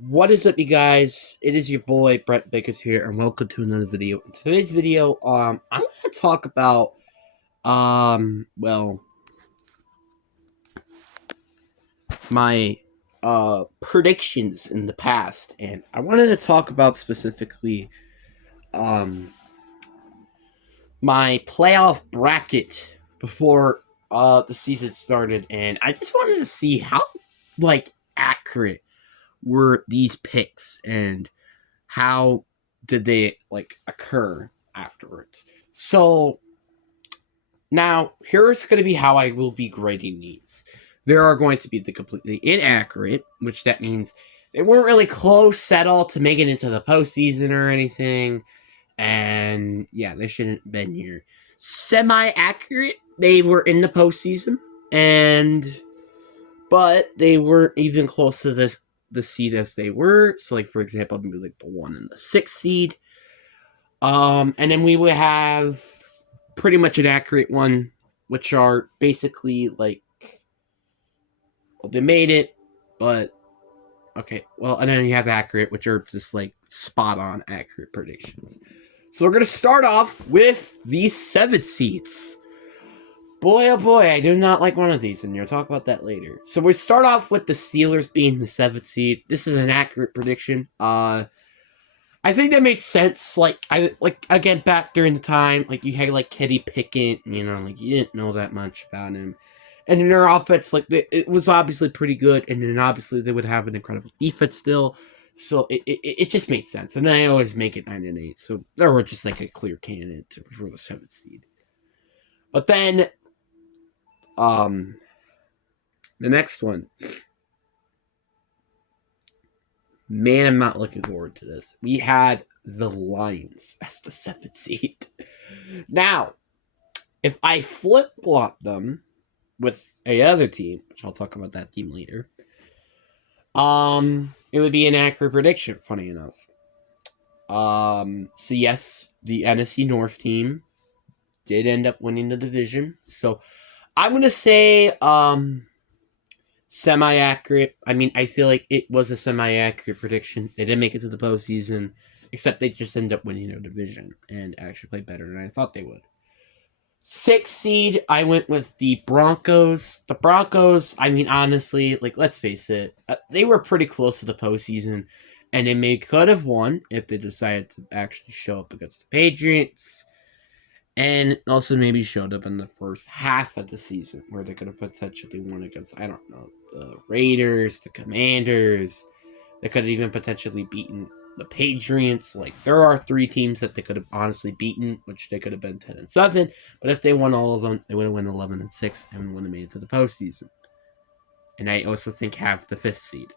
What is up, you guys? It is your boy Brett Bickers here, and welcome to another video. In today's video, I'm gonna talk about my predictions in the past, and I wanted to talk about specifically um my playoff bracket before the season started, and I just wanted to see how accurate were these picks and how did they occur afterwards. So now here's going to be how I will be grading these. There are going to be the completely inaccurate, which that means they weren't really close at all to make it into the postseason or anything, and yeah, they shouldn't have been here. Semi-accurate, they were in the postseason, and but they weren't even close to the seed as they were. So, like for example, maybe like the 1 and the 6 seed. And then we would have pretty much an accurate one, which are basically they made it, but okay. Well, and then you have accurate, which are just like spot on accurate predictions. So we're gonna start off with these 7 seeds. Boy, oh boy, I do not like one of these, and you'll talk about that later. So we start off with the Steelers being the 7th seed. This is an accurate prediction. I think that made sense. Again, back during the time, you had Kenny Pickett, you didn't know that much about him, and in their offense, it was obviously pretty good, and then obviously they would have an incredible defense still. So it just made sense, and I always make it 9-8. So they were just like a clear candidate for the 7th seed. But then, the next one. Man, I'm not looking forward to this. We had the Lions as the 7th seed. Now, if I flip flop them with a other team, which I'll talk about that team later, it would be an accurate prediction. Funny enough. So yes, the NFC North team did end up winning the division. So I'm gonna say semi-accurate. I mean, I feel like it was a semi-accurate prediction. They didn't make it to the postseason, except they just ended up winning their division and actually played better than I thought they would. 6th seed, I went with the Broncos. The Broncos, I mean, honestly, let's face it, they were pretty close to the postseason, and they could have won if they decided to actually show up against the Patriots. And also maybe showed up in the first half of the season where they could have potentially won against, I don't know, the Raiders, the Commanders. They could have even potentially beaten the Patriots. There are 3 teams that they could have honestly beaten, which they could have been 10-7. But if they won all of them, they would have won 11-6 and would have made it to the postseason. And I also think have the 5th seed.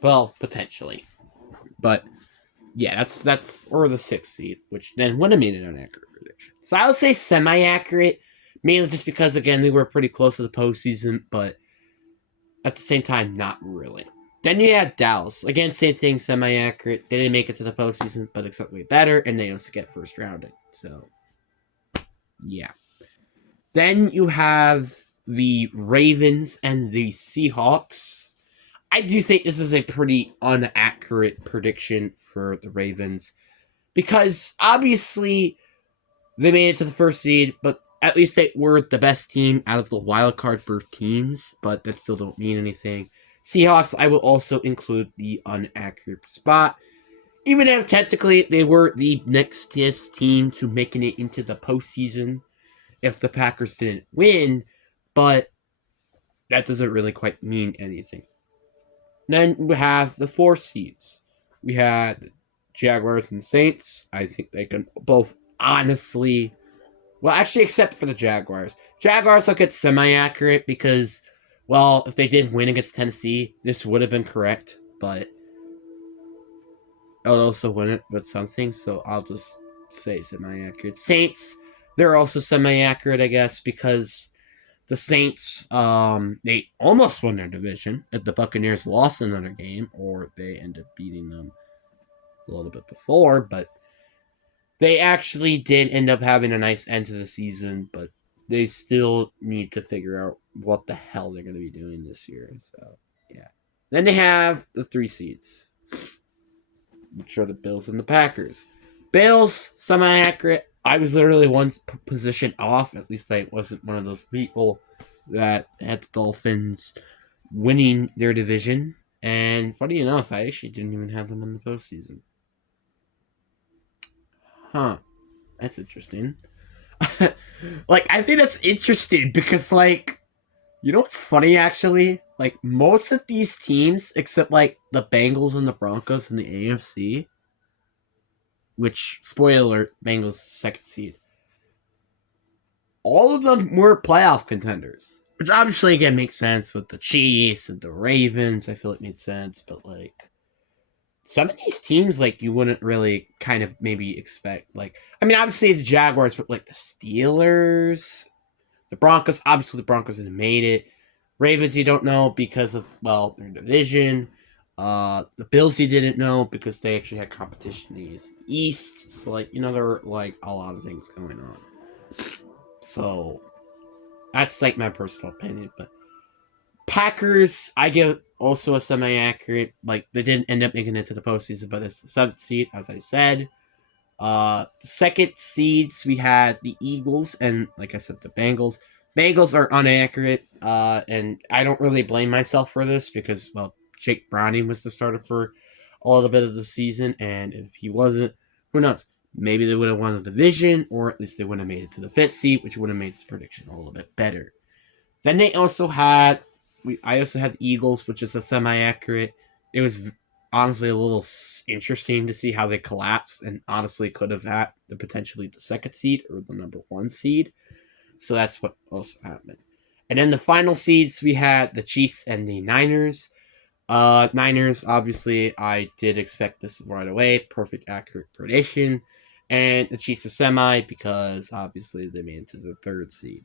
Well, potentially. But yeah, that's or the 6th seed, which then would have made it an accurate prediction. So I would say semi-accurate, mainly just because again they were pretty close to the postseason, but at the same time, not really. Then you had Dallas again, same thing, semi-accurate. They didn't make it to the postseason, but it's way better, and they also get first rounding. So yeah. Then you have the Ravens and the Seahawks. I do think this is a pretty inaccurate prediction for the Ravens because obviously they made it to the 1st seed, but at least they were the best team out of the wild card berth teams, but that still don't mean anything. Seahawks, I will also include the inaccurate spot. Even if technically they were the next team to making it into the postseason if the Packers didn't win, but that doesn't really quite mean anything. Then we have the 4 seeds. We had Jaguars and Saints. I think they can both honestly, well, actually, except for the Jaguars. Jaguars look at semi-accurate because, well, if they did win against Tennessee, this would have been correct, but I'll also win it with something, so I'll just say semi-accurate. Saints, they're also semi-accurate, I guess, because the Saints, they almost won their division. If the Buccaneers lost another game, or they ended up beating them a little bit before, but they actually did end up having a nice end to the season, but they still need to figure out what the hell they're going to be doing this year. So, yeah. Then they have the 3 seeds, which are the Bills and the Packers. Bills, semi-accurate. I was literally one position off. At least I wasn't one of those people that had the Dolphins winning their division. And funny enough, I actually didn't even have them in the postseason. Huh. That's interesting. Like, I think that's interesting because, like, you know what's funny, actually? Like, most of these teams, except, like, the Bengals and the Broncos in the AFC, which, spoiler alert, Bengals second seed, all of them were playoff contenders. Which obviously, again, makes sense with the Chiefs and the Ravens. I feel it made sense, but, like, some of these teams, like, you wouldn't really kind of maybe expect. Like, I mean, obviously the Jaguars, but, like, the Steelers, the Broncos, obviously the Broncos have made it. Ravens, you don't know because of, well, their division. The Bills, you didn't know because they actually had competition in the East. So, like, you know, there were, like, a lot of things going on. So, that's, like, my personal opinion. But Packers, I give also a semi-accurate. Like, they didn't end up making it to the postseason, but it's the 7th seed, as I said. Second seeds, we had the Eagles and, like I said, the Bengals. Bengals are inaccurate, and I don't really blame myself for this because, well, Jake Browning was the starter for a little bit of the season, and if he wasn't, who knows? Maybe they would have won the division, or at least they would have made it to the 5th seed, which would have made this prediction a little bit better. Then they also had, I also had the Eagles, which is a semi-accurate. It was honestly a little interesting to see how they collapsed, and honestly could have had the potentially the 2nd seed or the number 1 seed. So that's what also happened. And then the final seeds, we had the Chiefs and the Niners. Niners, obviously, I did expect this right away. Perfect, accurate prediction. And the Chiefs are semi because, obviously, they made it to the 3rd seed.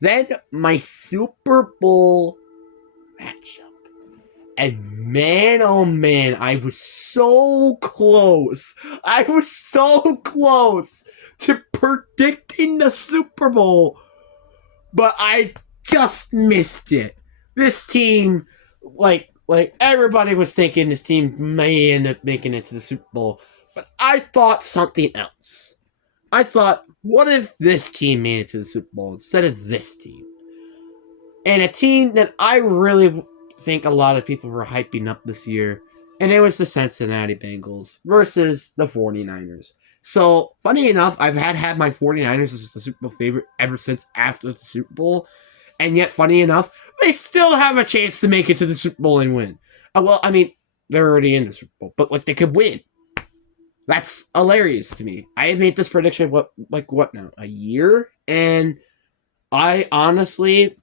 Then, my Super Bowl matchup. And man, oh man, I was so close. I was so close to predicting the Super Bowl. But I just missed it. This team, like everybody was thinking this team may end up making it to the Super Bowl. But I thought something else. I thought, what if this team made it to the Super Bowl instead of this team? And a team that I really think a lot of people were hyping up this year, and it was the Cincinnati Bengals versus the 49ers. So, funny enough, I've had my 49ers as the Super Bowl favorite ever since after the Super Bowl. And yet, funny enough, they still have a chance to make it to the Super Bowl and win. Well, I mean, they're already in the Super Bowl, but, like, they could win. That's hilarious to me. I made this prediction, what now? A year? And I honestly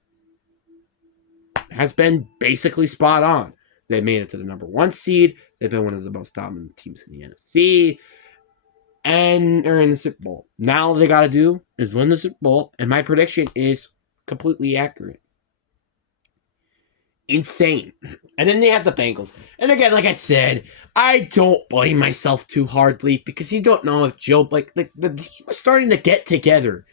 has been basically spot on. They made it to the number 1 seed. They've been one of the most dominant teams in the NFC. And they're in the Super Bowl. Now all they got to do is win the Super Bowl. And my prediction is completely accurate. Insane. And then they have the Bengals. And again, like I said, I don't blame myself too hardly because you don't know if Joe, like the team was starting to get together.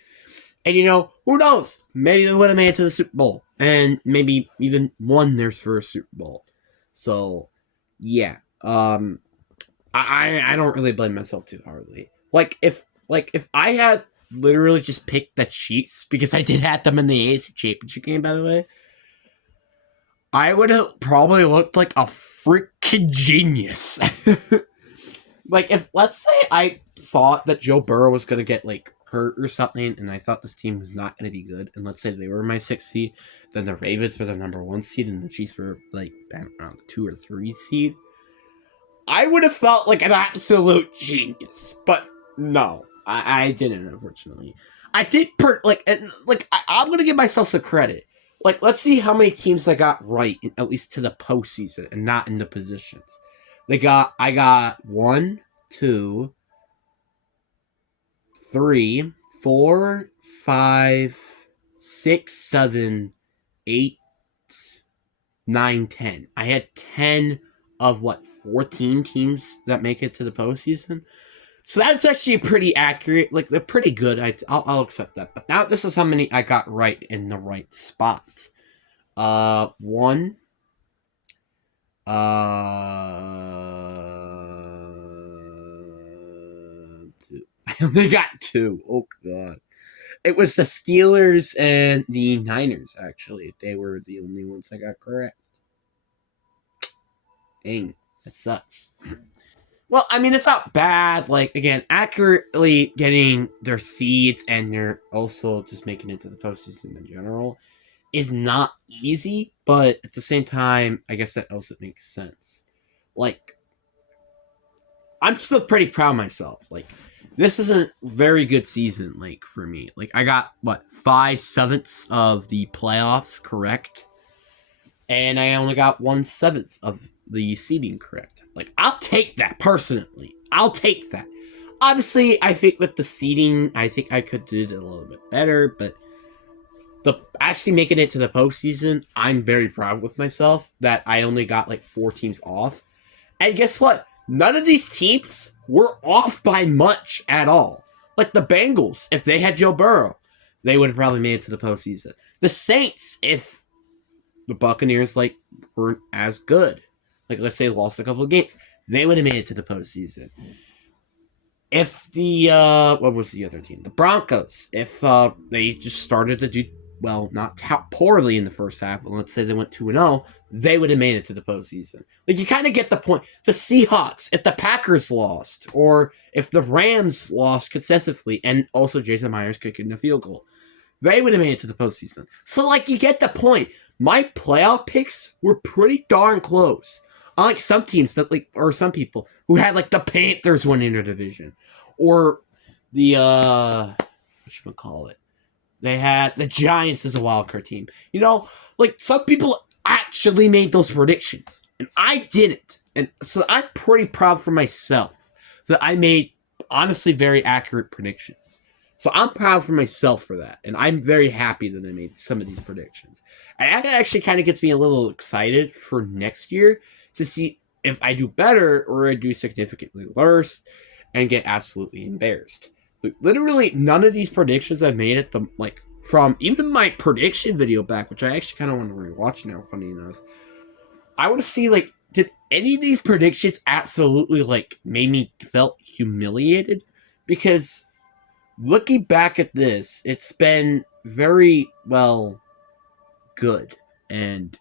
And, you know, who knows? Maybe they would have made it to the Super Bowl. And maybe even won their first Super Bowl. So, yeah. I don't really blame myself too hardly. Like if I had literally just picked the Chiefs, because I did have them in the AFC Championship game, by the way, I would have probably looked like a freaking genius. Like, if, let's say I thought that Joe Burrow was going to get, like, hurt or something, and I thought this team was not going to be good, and let's say they were my 6th seed, then the Ravens were the number 1 seed, and the Chiefs were, like, around 2 or 3 seed, I would have felt like an absolute genius. But no, I didn't, unfortunately. I did, I'm going to give myself some credit. Like, let's see how many teams I got right, at least to the postseason, and not in the positions. I got 1, 2, 3, 4, 5, 6, 7, 8, 9, 10. I had 10 of 14 teams that make it to the postseason. So that's actually pretty accurate. Like, they're pretty good. I'll accept that. But now this is how many I got right in the right spot. 1, Uh, I only got two. Oh god. It was the Steelers and the Niners, actually. They were the only ones I got correct. Dang, that sucks. Well, I mean, it's not bad. Like, again, accurately getting their seeds and they're also just making it to the postseason in general is not easy, but at the same time, I guess that also makes sense. Like, I'm still pretty proud of myself. Like, this is a very good season, like, for me. Like, I got, what, 5/7 of the playoffs correct, and I only got 1/7 of the seeding correct. Like, I'll take that personally. I'll take that. Obviously, I think with the seeding, I think I could do it a little bit better, but the actually making it to the postseason, I'm very proud with myself that I only got like 4 teams off. And guess what? None of these teams were off by much at all. Like the Bengals, if they had Joe Burrow, they would have probably made it to the postseason. The Saints, if the Buccaneers like weren't as good, like let's say lost a couple of games, they would have made it to the postseason. If the what was the other team? The Broncos, if they just started to do well, not poorly in the first half, let's say they went 2-0, they would have made it to the postseason. Like you kind of get the point. The Seahawks, if the Packers lost, or if the Rams lost concessively, and also Jason Myers kicking a field goal, they would have made it to the postseason. So like you get the point. My playoff picks were pretty darn close. Unlike some teams that like, or some people who had like the Panthers winning their division, or the what should we call it? They had the Giants as a wild card team. You know, like some people actually made those predictions, and I didn't. And so I'm pretty proud for myself that I made honestly very accurate predictions. So I'm proud for myself for that, and I'm very happy that I made some of these predictions. And that actually kind of gets me a little excited for next year to see if I do better or I do significantly worse and get absolutely embarrassed. Literally none of these predictions I've made at the like from even my prediction video back, which I actually kind of want to rewatch now. Funny enough, I want to see like did any of these predictions absolutely like made me felt humiliated? Because looking back at this, it's been very well good, and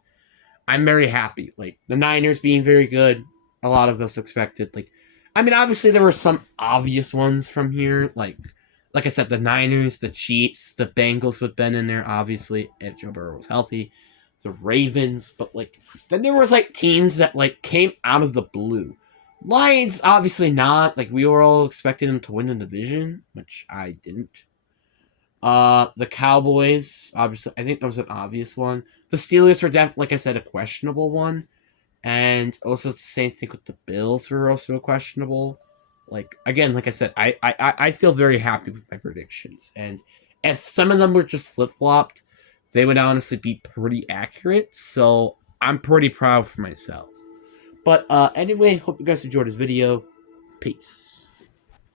I'm very happy. Like the Niners being very good, a lot of us expected. Like, I mean, obviously there were some obvious ones from here. Like I said, the Niners, the Chiefs, the Bengals would have been in there. Obviously, if Joe Burrow was healthy, the Ravens. But like, then there was like teams that like came out of the blue. Lions, obviously not. Like we were all expecting them to win the division, which I didn't. The Cowboys, obviously, I think that was an obvious one. The Steelers were definitely, like I said, a questionable one, and also the same thing with the Bills were also a questionable. Like again, like I said, I feel very happy with my predictions, and if some of them were just flip flopped, they would honestly be pretty accurate. So I'm pretty proud for myself. But anyway, hope you guys enjoyed this video. Peace.